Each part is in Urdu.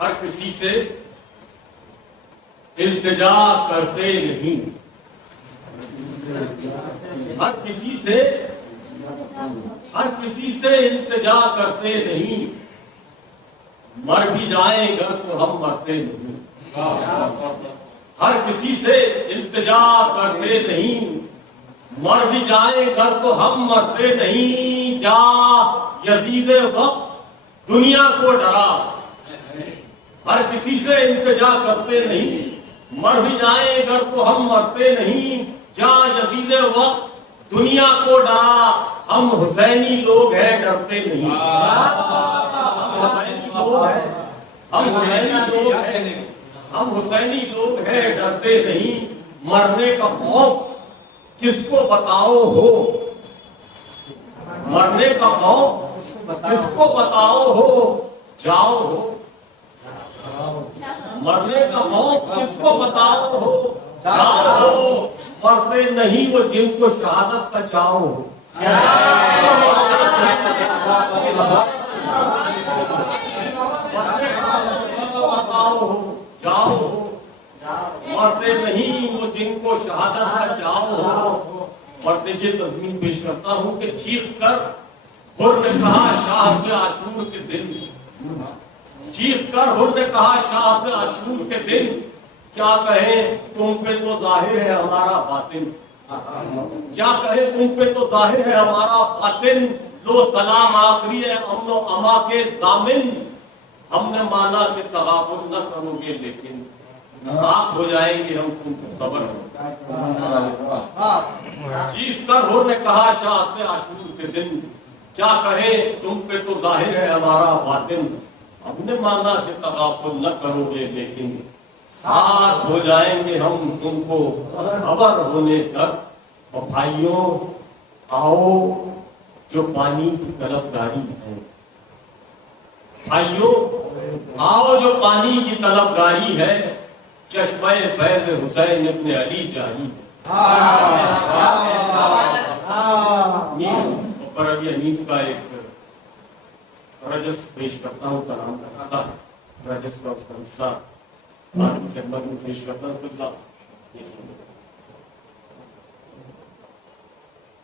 ہر کسی سے التجا کرتے نہیں، ہر کسی سے التجا کرتے نہیں، مر بھی جائیں گا تو ہم مرتے نہیں، ہر کسی سے التجا کرتے نہیں، مر بھی جائیں گا تو ہم مرتے نہیں، جا یزید وقت دنیا کو ڈرا، ہر کسی سے التجا کرتے نہیں، مر بھی جائیں گا تو ہم مرتے نہیں، جا یزید وقت دنیا کو ڈرا، ہم حسینی لوگ ہیں ڈرتے نہیں، ہم حسینی لوگ ہیں، ہم حسینی لوگ ہیں، ہم حسینی لوگ ہیں ڈرتے نہیں، مرنے کا خوف کس کو بتاؤ ہو، مرنے کا خوف کس کو بتاؤ ہو، جاؤ ہو، مرنے کا خوف کس کو بتاؤ ہو، جاؤ ہو، مرتے نہیں وہ جن کو شہادت کا چاؤ ہو، بتاؤ ہو، جاؤ ہو، مرتے نہیں وہ جن کو شہادت کا چاؤ ہو۔ اور دیکھیے تضمین پیش کرتا ہوں کہ چیخ کر حر نے کہا شاہ سے عاشور کے دن، چیخ کر حر نے کہا شاہ سے عاشور کے دن، کیا کہیں تم پہ تو ظاہر ہے ہمارا باطن، کیا کہیں تم پہ تو ظاہر ہے ہمارا باطن، لو سلام آخری ہے امن و اما کے ضامن، ہم نے مانا کہ تغافل نہ کرو گے لیکن آپ ہو جائیں گے ہم تم کو خبر ہو۔ چیخ کر حر نے کہا شاہ سے عاشور کے دن، کیا کہے تم پہ تو ظاہر ہے ہمارا باطن، ہم نے مانا کہ تغافل نہ کرو گے لیکن ساتھ ہو جائیں گے ہم تم کو خبر ہونے تک۔ اور بھائیوں آؤ جو پانی کی طلبگاری ہے، بھائیوں آؤ جو پانی کی طلبگاری ہے، چشمہ فیض حسین ابن علی جاری اوپر ابھی انیس کا ایک رجس پیش کرتا ہوں، سلام کا حصہ رجس کا اس کا حصہ آپ کی خدمت میں پیش کرتا ہوں۔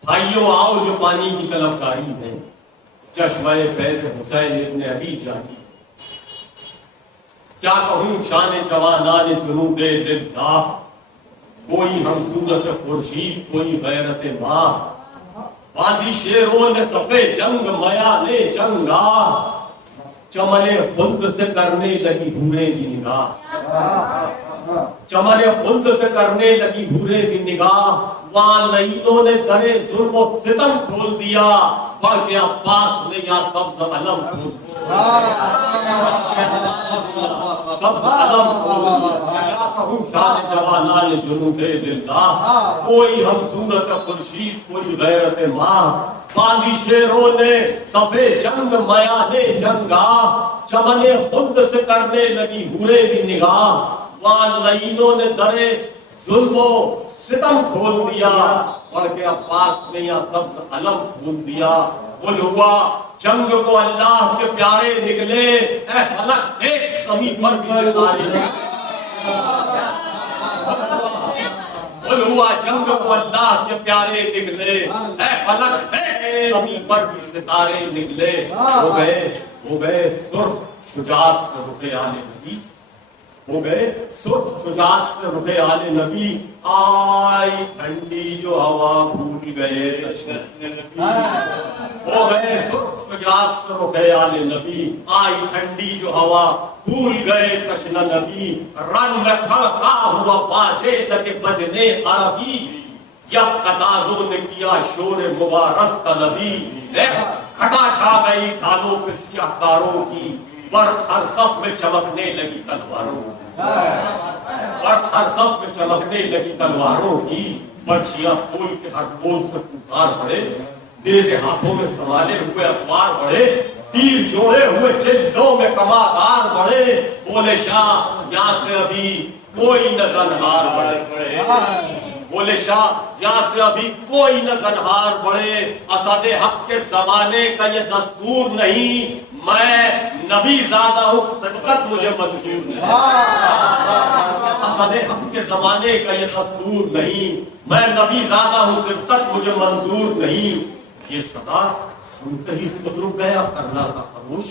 بھائیوں آؤ جو پانی کی طلبگاری ہے، چشمہ فیض حسین ابن علی جاری، کیا کہوں شان جوانان جنوب دلدار، کوئی ہم صورت خورشید کوئی غیرت ماہ، وادی شیروں نے صفے جنگ میانے جنگاہ، چمن خلد سے کرنے لگی حوریں کی نگاہ، چمن خلد سے کرنے لگی حوریں کی نگاہ، وہاں لعینوں نے درے ظلم و ستم کھول دیا، بڑھ کے عباس نے یا سبز علم کھول دیا، سبز علم کھول دیا، کیا کہوں شان جوانان جنوب دلدار، کوئی ہم صورت خورشید کوئی غیرت ماہ، باندھی شیروں نے صفے جنگ میانے جنگاہ، چمن خلد سے کرنے لگی حوریں کی نگاہ، وہاں لعینوں نے درے ظلم و ستم کھول دیا، اور کہ عباس نے یا سبز علم کھول دیا، قل ہوا جنگ کو اللہ کے پیارے نکلے، اے فلک دیکھ زمین پر بھی ستارے نکلے، قل ہوا جنگ کو اللہ کے پیارے نکلے، اے فلک دیکھ زمین پر بھی ستارے نکلے، ہو گئے سرخ شجاعت سے رخ آل نبی، ہو گئے سرخ شجاعت سے رخ آل نبی، آئی ٹھنڈی جو ہوا بھول گئے تشنہ نبی، ہو گئے سرخ شجاعت سے رخ آل نبی، آئی ٹھنڈی جو ہوا بھول گئے تشنہ نبی، رنگ کھڑکا ہوا باجے تک بجنے عربی، جب قطازوں نے کیا شور مبارس طلبی، کھٹا چھا گئی ڈھالوں پہ سیاہ کاروں کی، برق ہر صف میں چمکنے لگی تلواروں کی، برق ہر صف میں چمکنے لگی تلواروں کی، برچیاں کھول کے ہر کھول سے پکار پڑے، نیزے ہاتھوں میں سنبھالے ہوئے اسوار بڑھے، تیر جوڑے ہوئے چلوں میں کمادار بڑھے، بولے شاہ یہاں سے ابھی کوئی نہ زنہار بڑھے، بولے شاہ یہاں سے ابھی کوئی نہ زنہار بڑھے، اسد حق کے زمانے کا یہ دستور نہیں، میں نبی زادہ ہوں، سبقت مجھے منظور نہیں، اسد حق کے زمانے کا یہ دستور نہیں، میں نبی زادہ ہوں، سبقت مجھے منظور نہیں۔ یہ صدا سنتے ہی خود رک گیا کرنا کا خاموش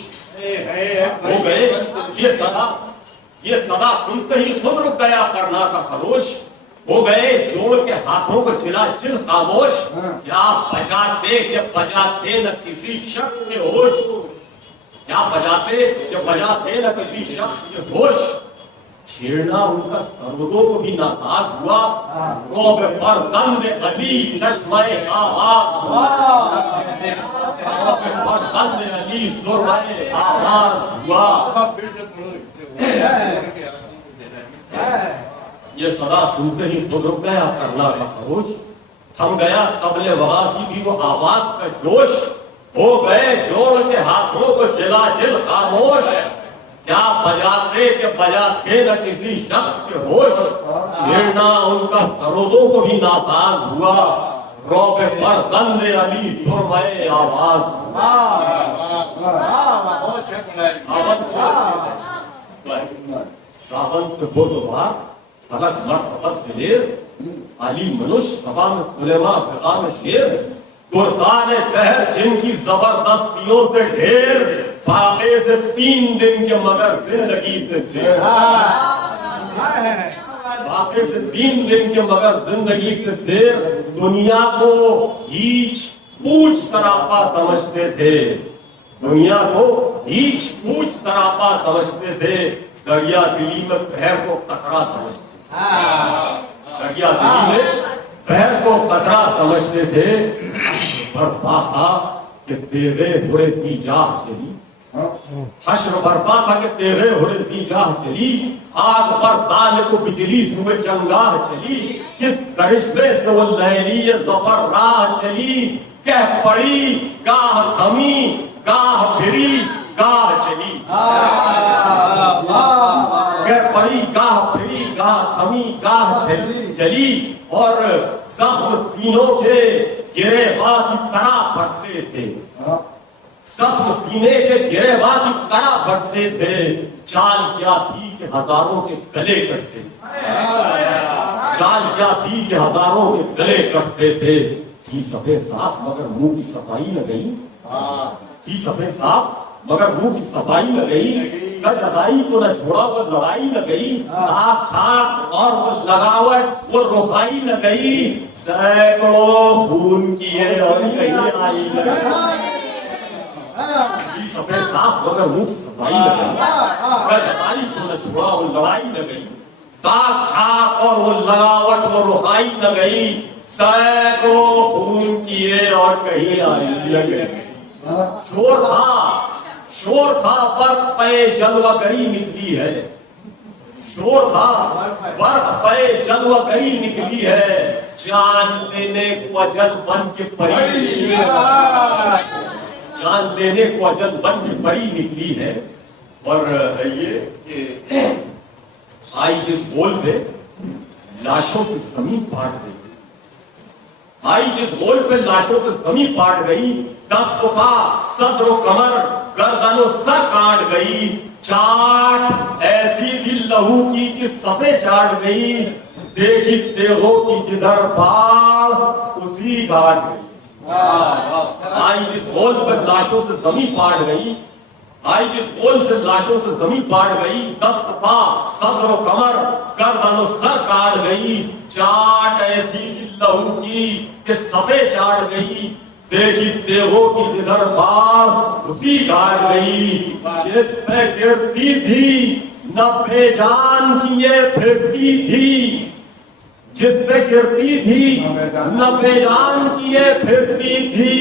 ہو گئے، یہ صدا سنتے ہی خود رک گیا کرنا کا خروش ہو گئے، جوڑ کے ہاتھوں کو چلا چل خاموش، کیا بجاتے کہ بجاتے نہ کسی شخص کے ہوش، کیا بجاتے کہ بجاتے نہ کسی شخص کے ہوش، چھیڑنا ان کا سرودوں کو بھی ناساز ہوا، روب فرزند علی چشمہ آواز، روب فرزند علی سرمہ آواز ہوا۔ یہ صدا سنتے ہی خود رک گیا کرنا کا خروش، تھم گیا طبل وغا کی بھی وہ آواز کا جوش، ہو گئے جوڑ کے ہاتھوں کو جلا جل خاموش، کیا بجاتے کہ بجاتے نہ کسی شخص کے ہوش، چھیڑنا ان کا سرودوں کو بھی ناساز ہوا، روب فرزند علی سرمہ آواز۔ ساون سے بردبار فلک مرتبت دلیر، علی منش سبا میں سلیمان فقا میں شیر، گردان قہر جن کی زبردستیوں سے ڈھیر، فاقے سے 3 دن کے مگر زندگی سے سیر، فاقے سے 3 دن کے مگر زندگی سے سیر، دنیا کو ہیچ پوچھ سراپا سمجھتے تھے، دنیا کو ہیچ پوچھ سراپا سمجھتے تھے، دریا دلی میں بحر کو قطرہ سمجھتے تھے، دریا دلی میں بحر کو قطرہ سمجھتے تھے، برپا تھا کہ تیرے ہوئے سی جاہ چلی، حشر برپا تھا کہ تیرے ہوئے سی جاہ چلی، آگ پر سال کو بجلی سوئے چنگاہ چلی، کس کرشمے سے وہ لیلی ظفر راہ چلی، کہہ پڑی گاہ تھمی گاہ پھری گاہ چلی، کہہ پڑی گاہ پھری گاہ تھمی گاہ چلی، اور زخم سینوں کے گریباں کی طرح پھٹتے تھے، زخم سینے کے گریباں کی طرح پھٹتے تھے، چال کیا تھی کہ ہزاروں کے گلے کٹتے تھے، چال کیا تھی کہ ہزاروں کے گلے کٹتے تھے، تھی صفحے صاف مگر منہ کی صفائی نہ گئی، تھی صفحے صاف مگر منہ کی صفائی نہ گئی، جدائی کو نہ چھوڑا وہ لڑائی نہ گئی، آگ چھاپ اور وہ لگاوٹ وہ رفائی نہ گئی، سینکڑوں خون کیے اور کہیں آئی نہ گئی، تھی صفحے صاف مگر منہ کی صفائی نہ گئی، جدائی کو نہ چھوڑا وہ لڑائی نہ گئی، آگ چھاپ اور وہ لگاوٹ وہ رفائی نہ گئی، سینکڑوں خون کیے اور کہیں آئی نہ گئی، شور تھا برق پہ جلوہ گری نکلی ہے، شور تھا برق پہ جلوہ گری نکلی ہے، جان دینے کو اجل بن کے پری نکلی ہے، جان دینے کو اجل بن کے پری نکلی ہے، اور یہ کہ آئی جس گول پہ لاشوں سے زمین پاٹ گئی، آئی جس گول پہ لاشوں سے زمین پاٹ گئی، دست کا صدر و کمر گردن و سر کاٹ گئی، چاٹ ایسی تھی لہو کی کہ صفے چاٹ گئی، دیکھی تیغوں کی جدھر باڑ اسی گاٹ گئی، آئی جس گول پر لاشوں سے زمین پاٹ گئی، آئی جس گول سے لاشوں سے زمین پاٹ گئی، دست پا صدر و کمر گردن و سر کاٹ گئی، چاٹ ایسی تھی لہو کی کہ صفے چاٹ گئی، دیکھی تیغوں کی جدھر باڑ اسی گاٹ گئی، جس پہ گرتی تھی نہ بے جان کیے پھرتی تھی، جس پہ گرتی تھی نہ بے جان کیے پھرتی تھی،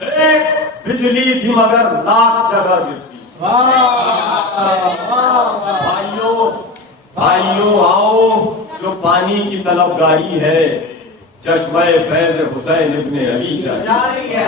ایک بجلی تھی مگر لاکھ جگہ گرتی، بھائیو آؤ جو پانی کی طلبگاری ہے، چشمہ فیض حسین ابن علی جاری ہے۔